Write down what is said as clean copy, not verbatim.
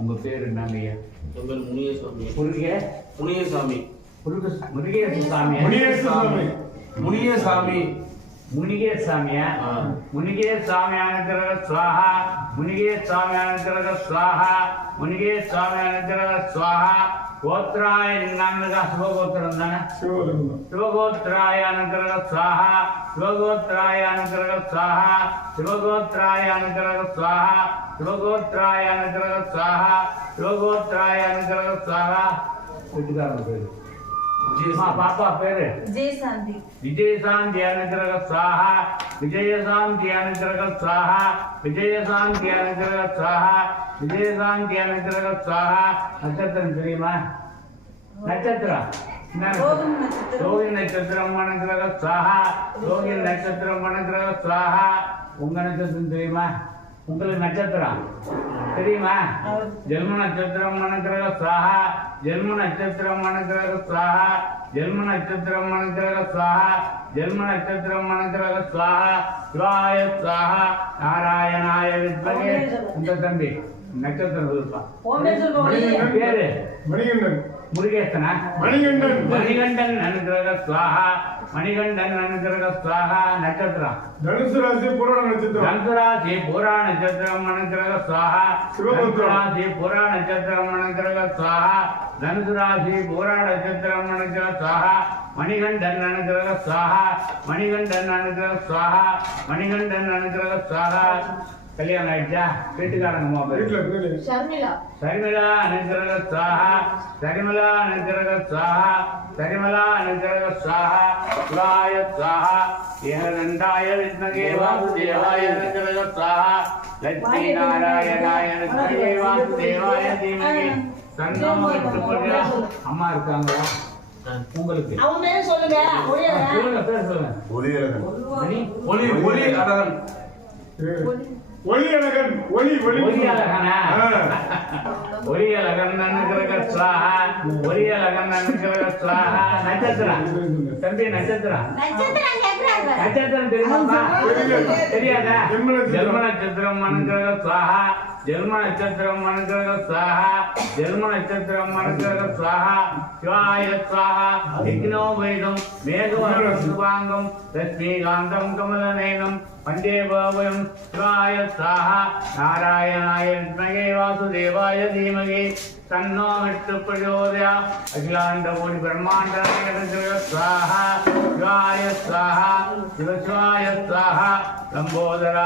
உங்க பேர் என்னங்கய்யா? முனியசாமி. முனியசாமி. முனியசாமி. முனியசாமி. முனிகேசாமியா? முனிகேசாமி அனுக்கிரக ஸ்வாஹா. முனிகேசாமி அனுக்கிரக ஸ்வாஹா. முனிகேசாமி அனுக்கிரக ஸ்வாஹா. கோத்ராய நான்கு சிவகோத்திரம் தானே? சிவகோத்ராய அனுக்கிரக ஸ்வாஹா. சிவகோத்ராய அனுக்கிரக ஸ்வாஹா. சிவகோத்ராய அனுக்கிரக ஸ்வாஹா. சிவகோத்ராய அனுக்கிரக ஸ்வாஹா. சிவகோத்ராய அனுக்கிரக ஸ்வாஹா. வீட்டுக்காரங்க பேரு பாப்பா பேரு விஜயசாந்தி. விஜயசாந்தி அனுக்கிரக ஸ்வாஹா. விஜயசாந்தி அனுக்கிரக ஸ்வாஹா. விஜயசாந்தி அனுக்கிரக ஸ்வாஹா. விஜயசாந்தி அனுக்கிரக ஸ்வாஹா. நட்சத்திரம் தெரியுமா? நட்சத்திரம் ரோஹி நட்சத்திரம் அனுக்கிரக ஸ்வாஹா. ரோஹி நட்சத்திரம் அனுக்கிரக ஸ்வாஹா. உங்க நட்சத்திரம் தெரியுமா? உங்களுக்கு நட்சத்திரம் தெரியுமா? ஜென்ம நட்சத்திரம் அனுக்கிரக ஸ்வாஹா. ஜென்ம நட்சத்திரம் அனுக்கிரக ஸ்வாஹா. ஜென்ம நட்சத்திரம் அனுக்கிரக ஸ்வாஹா. ஜென்ம நட்சத்திரம் அனுக்கிரக ஸ்வாஹா. சிவாய ஸ்வாஹா. நாராயணாய வித்மகே. உங்க தம்பி நட்சத்திரம் இருப்பான். பேரு மணிகண்டன். முருகேசனா? மணிகண்டன். மணிகண்டன் அனுக்கிரக ஸ்வாஹா. மணிகண்டன் அனுக்கிரக ஸ்வாஹா. நட்சத்திரம் தனுசு ராசி புராண நட்சத்திரம். தனுசு ராசி புராண நட்சத்திரம் அனுக்கிரக ஸ்வாஹா. தனுசு ராசி புராண நட்சத்திரம் அனுக்கிரக ஸ்வாஹா. தனுசு ராசி புராண நட்சத்திரம் அனுக்கிரக ஸ்வாஹா. மணிகண்டன் அனுக்கிரக ஸ்வாஹா. மணிகண்டன் அனுக்கிரக ஸ்வாஹா. மணிகண்டன் அனுக்கிரக ஸ்வாஹா. கல்யாணம் ஆயிடுச்சா? வீட்டுக்காரங்க ஷர்மிளா. சரிமலா அனுக்கிரக ஸ்வாஹா. சரிமலா அனுக்கிரக ஸ்வாஹா. சரிமலா அனுக்கிரக ஸ்வாஹா. சிவாய ஸ்வாஹா. ஏகதண்டாய வித்மகே வாசுதேவாய அனுக்கிரக ஸ்வாஹா. லட்சுமி நாராயணாய வித்மகே வாசுதேவாய தீமகி தன்னோ விஷ்ணுபுர்யா. அம்மா இருக்காங்களா உங்களுக்கு? அவங்க பேர் சொல்லுங்க. சொல்லுங்க, பேர் சொல்லுங்க. ஒளியழகன். ஒளியழகன். ஒளியழகனா? ஒளியழகன் அனுக்கிரக ஸ்வாஹா. ஒளியழகன் அனுக்கிரக ஸ்வாஹா. நட்சத்திரம் தம்பி நட்சத்திரம் நட்சத்திரம் தெரியுமா? தெரியாதா? ஜென்ம நட்சத்திரம் அனுக்கிரக ஸ்வாஹா. ஜென்ம நட்சத்திரம் அனுக்கிரக ஸ்வாஹா. ஜென்ம நட்சத்திரம் அனுக்கிரக ஸ்வாஹா. சிவாய ஸ்வாஹா. விக்னோ வைதம் மேதுவரம் சுபாங்கம் ரஷ்மிகாந்தம் கமலநயனம் வந்தே பாவயம். சிவாய ஸ்வாஹா. நாராயணாய வித்மகே வாசுதேவாய தீமகி தன்னோ விஷ்ணு பிரச்சோதயாத். அகிலாண்ட கோடி பிரம்மாண்ட நாயக ஸ்வாஹா. சிவாய ஸ்வாஹா. சிவசிவாய ஸ்வாஹா. லம்போதரா